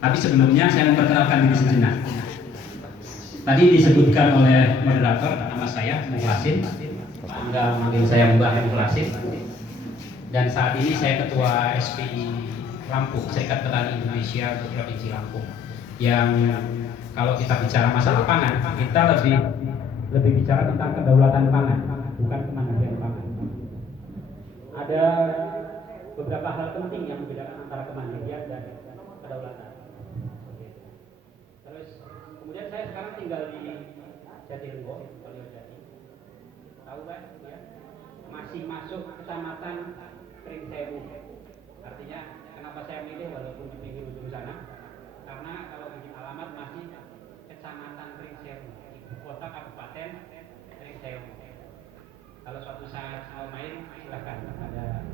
Tapi sebelumnya saya memperkenalkan diri sejenak. Tadi disebutkan oleh moderator nama saya Mukhlasin. Pak Angga manggil saya Mbah Mukhlasin. Dan saat ini saya Ketua SPI Lampung, Serikat Petani Indonesia Provinsi Lampung. Yang kalau kita bicara masalah pangan, kita lebih bicara tentang kedaulatan pangan, bukan kemandirian pangan. Ada beberapa hal penting yang membedakan antara kemandirian dan kedaulatan. Terus kemudian saya sekarang tinggal di Jatilenggo, Jati. Tahu kan? Ya. Masih masuk kecamatan Pringsewu. Artinya kenapa saya milih walaupun di pinggir ujung sana? Karena kalau bikin alamat masih kecamatan Pringsewu, ibu kota kabupaten Pringsewu. Kalau suatu saat mau main silakan, ada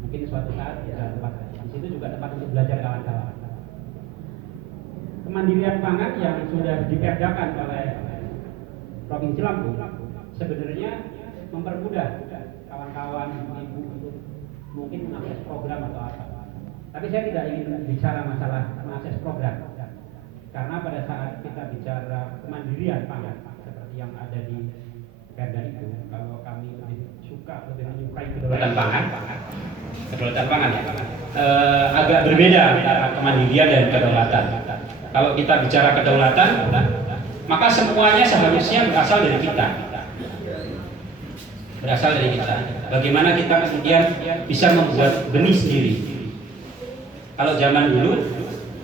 mungkin suatu saat ya tempat di situ juga tempat untuk belajar kawan-kawan. Kemandirian pangan yang sudah diperdakan oleh Provinsi Lampung sebenarnya mempermudah kawan-kawan ibu untuk mungkin mengakses program atau apa. Tapi saya tidak ingin bicara masalah mengakses program, karena pada saat kita bicara kemandirian pangan seperti yang ada di Perda itu, kalau kami lebih menyukai kedaulatan pangan ya, agak berbeda antara kemandirian dan kedaulatan. Kalau kita bicara kedaulatan, maka semuanya seharusnya berasal dari kita. Bagaimana kita kemudian bisa membuat benih sendiri. Kalau zaman dulu,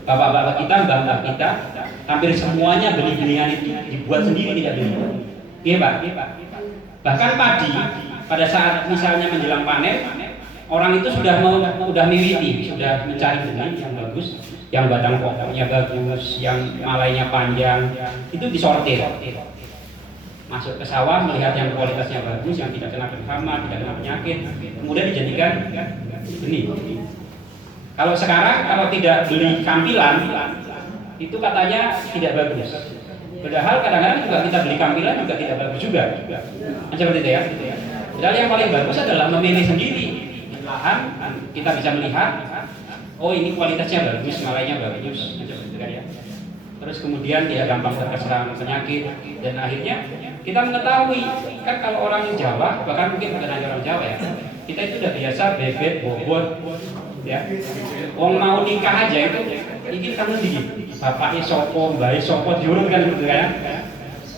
bapak-bapak kita, mbak-mbak kita, hampir semuanya benih-benihan itu dibuat sendiri, tidak beli. Iya Pak. Bahkan padi, pada saat misalnya menjelang panen, orang itu sudah militi, sudah mencari benih yang bagus, yang batang pokoknya bagus, yang malainya panjang, itu disortir. Masuk ke sawah, melihat yang kualitasnya bagus, yang tidak kena hama, tidak kena penyakit, kemudian dijadikan benih. Kalau sekarang, kalau tidak beli kampilan, itu katanya tidak bagus. Padahal kadang-kadang juga kita beli kampilan juga tidak bagus juga. Seperti itu ya. Padahal yang paling bagus adalah memilih sendiri. Lahan kita bisa melihat, oh ini kualitasnya bagus, malainya bagus. Seperti itu ya. Terus kemudian dia gampang terserang penyakit, dan akhirnya kita mengetahui kan kalau orang Jawa, bahkan mungkin bukan hanya orang Jawa ya, kita itu udah biasa bebek, bobot, ya. Wong mau nikah aja itu ini kamu dikit. Bapaknya sopo, mbaknya sopo, diurut kan gitu kan.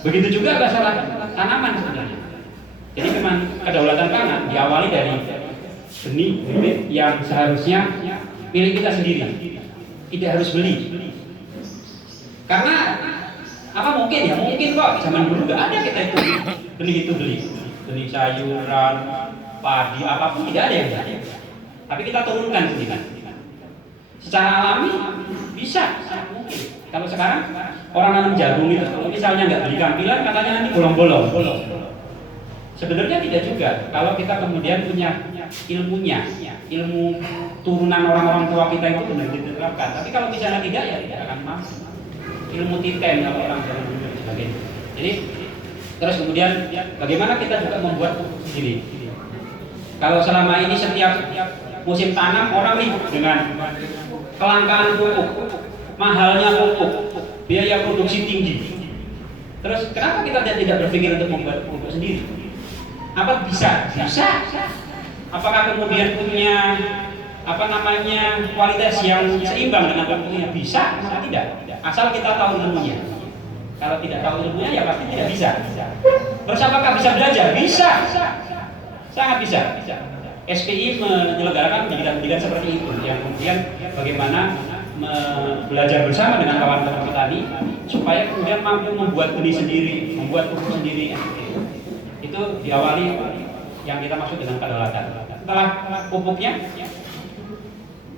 Begitu juga masalah tanaman sebenarnya. Jadi memang kedaulatan pangan diawali dari benih bibit yang seharusnya milik kita sendiri, tidak harus beli. Karena apa mungkin ya? Mungkin kok zaman dulu nggak ada kita itu beli sayuran, padi apapun tidak ada yang ada. Tapi kita turunkan sendiri. Secara alami bisa mungkin. Kalau sekarang orang nanam jagung itu, kalau misalnya nggak beli kampilan, katanya nanti bolong-bolong. Sebenarnya tidak juga. Kalau kita kemudian punya ilmunya, ilmu turunan orang-orang tua kita itu benar diterapkan. Tapi kalau misalnya tidak, ya tidak akan mampu. Ilmu titen kalau orang zaman dulu dan sebagainya. Jadi terus kemudian bagaimana kita juga membuat pupuk sendiri. Kalau selama ini setiap musim tanam orang ribut dengan kelangkaan pupuk, mahalnya pupuk, biaya produksi tinggi. Terus kenapa kita tidak berpikir untuk membuat pupuk sendiri? Apa bisa? Bisa. Apakah kemudian punya kualitas yang seimbang dengan pupuknya? Bisa? Tidak. Asal kita tahu ilmunya. Kalau tidak tahu ilmunya ya pasti tidak bisa. Terus apakah bisa belajar? Bisa. Sangat bisa. SPI menyelenggarakan pendidikan seperti itu, yang kemudian bagaimana belajar bersama dengan kawan-kawan petani supaya kemudian mampu membuat benih sendiri, membuat pupuk sendiri. Itu diawali yang kita maksud dengan kedaulatan. Setelah pupuknya,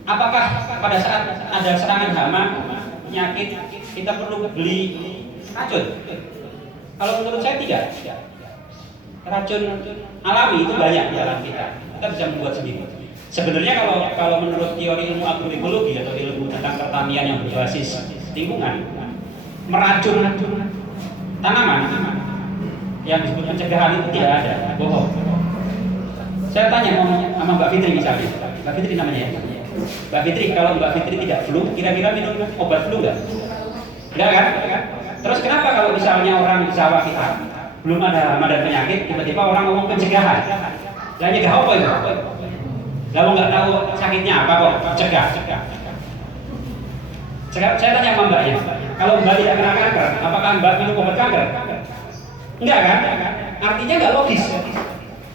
apakah pada saat ada serangan hama, penyakit, kita perlu beli racun? Kalau menurut saya tidak. Racun alami itu banyak di alam kita bisa membuat sendiri. Sebenarnya kalau menurut teori ilmu agroekologi atau ilmu tentang pertanian yang berbasis lingkungan, meracun tanaman yang disebut pencegahan itu tidak ada, bohong. Saya tanya sama Mbak Fitri misalnya, Mbak Fitri namanya ya, Mbak Fitri, kalau Mbak Fitri tidak flu, kira-kira minum obat flu nggak? Enggak kan? Terus kenapa kalau misalnya orang di sawah kita belum ada penyakit, tiba-tiba orang ngomong pencegahan? Yang nyegah apa itu? Lalu nggak tahu sakitnya apa kok cegah? Saya tanya sama Mbaknya, kalau Mbak tidak kena kanker, apakah Mbak minum obat kanker? Enggak kan? Artinya nggak logis,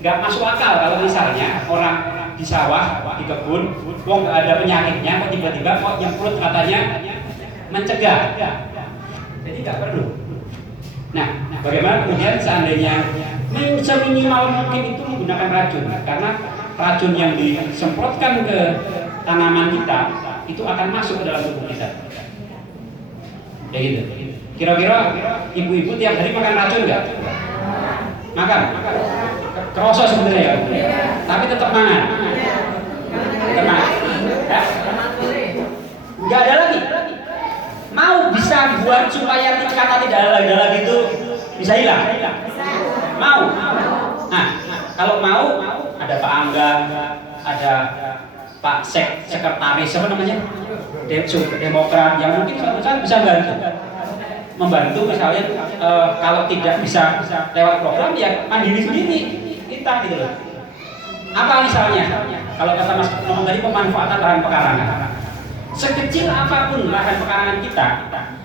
nggak masuk akal kalau misalnya orang di sawah, di kebun, kok nggak ada penyakitnya, kok tiba-tiba kok nyemprot katanya mencegah. Jadi nggak perlu. Nah, bagaimana kemudian seandainya seminimal mungkin itu menggunakan racun, karena racun yang disemprotkan ke tanaman kita itu akan masuk ke dalam tubuh kita. Ya gitu. Kira-kira ibu-ibu tiap hari makan racun nggak? Makan. Kerosot sebenarnya ya. Tapi tetap makan. Tetap makan. Ya? Nggak ada lagi. Mau bisa buat supaya kata tidak ada lagi itu bisa hilang? Mau? Nah, kalau mau ada Pak Angga, ada Pak Sekretaris apa namanya? Demokrat yang mungkin suatu saat bisa membantu misalnya kalau tidak bisa lewat program ya mandiri sendiri kita gitu loh. Apa misalnya? Kalau kata Mas ngomong tadi pemanfaatan lahan pekarangan. Sekecil apapun lahan pekarangan kita,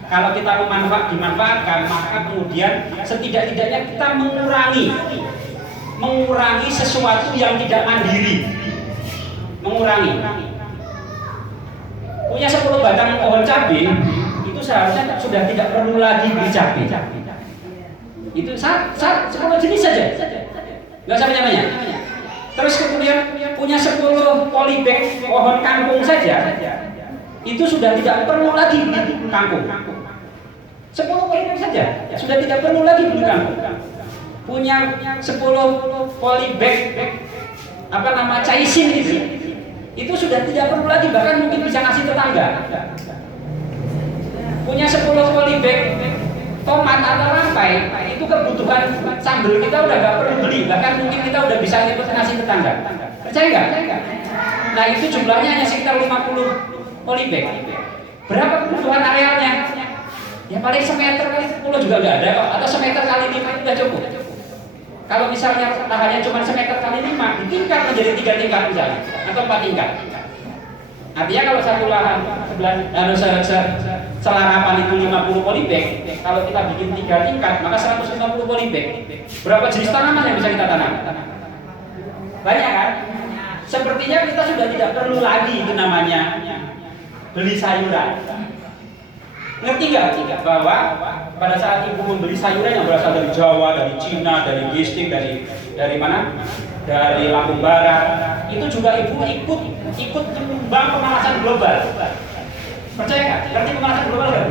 kalau kita dimanfaatkan, maka kemudian setidak-tidaknya kita mengurangi sesuatu yang tidak mandiri. Mengurangi. Punya 10 batang pohon cabai, itu seharusnya sudah tidak perlu lagi beli cabai. Itu 10 jenis saja. Nggak usah banyak-banyak. Terus kemudian punya 10 polybag pohon kangkung saja, itu sudah tidak perlu lagi beli kangkung. 10 polybag saja, sudah tidak perlu lagi beli kangkung. Punya 10 polybag caisin itu sudah tidak perlu lagi, bahkan mungkin bisa ngasih tetangga. Punya 10 polybag tomat atau rampai, itu kebutuhan sambal kita udah nggak perlu beli, bahkan mungkin kita udah bisa ngasih tetangga. Percaya nggak? Nah itu jumlahnya hanya sekitar 50 polybag. Berapa kebutuhan arealnya? Ya paling semeter kali 10 juga nggak ada kok, atau semeter kali 5 itu udah cukup. Kalau misalnya lahannya cuma semeter kali 5, ditingkat menjadi 3 tingkat misalnya, atau 4 tingkat. Artinya kalau satu lahan selarapan itu 50 polybag, kalau kita bikin 3 tingkat, maka 150 polybag. Berapa jenis tanaman yang bisa kita tanam? Banyak kan? Sepertinya kita sudah tidak perlu lagi itu namanya beli sayuran. Ngerti nggak bahwa pada saat ibu membeli sayuran yang berasal dari Jawa, dari Cina, dari Gestik, dari mana? Dari Lampung Barat, itu juga ibu ikut menyumbang pemanasan global. Percaya nggak? Ngerti pemanasan global nggak?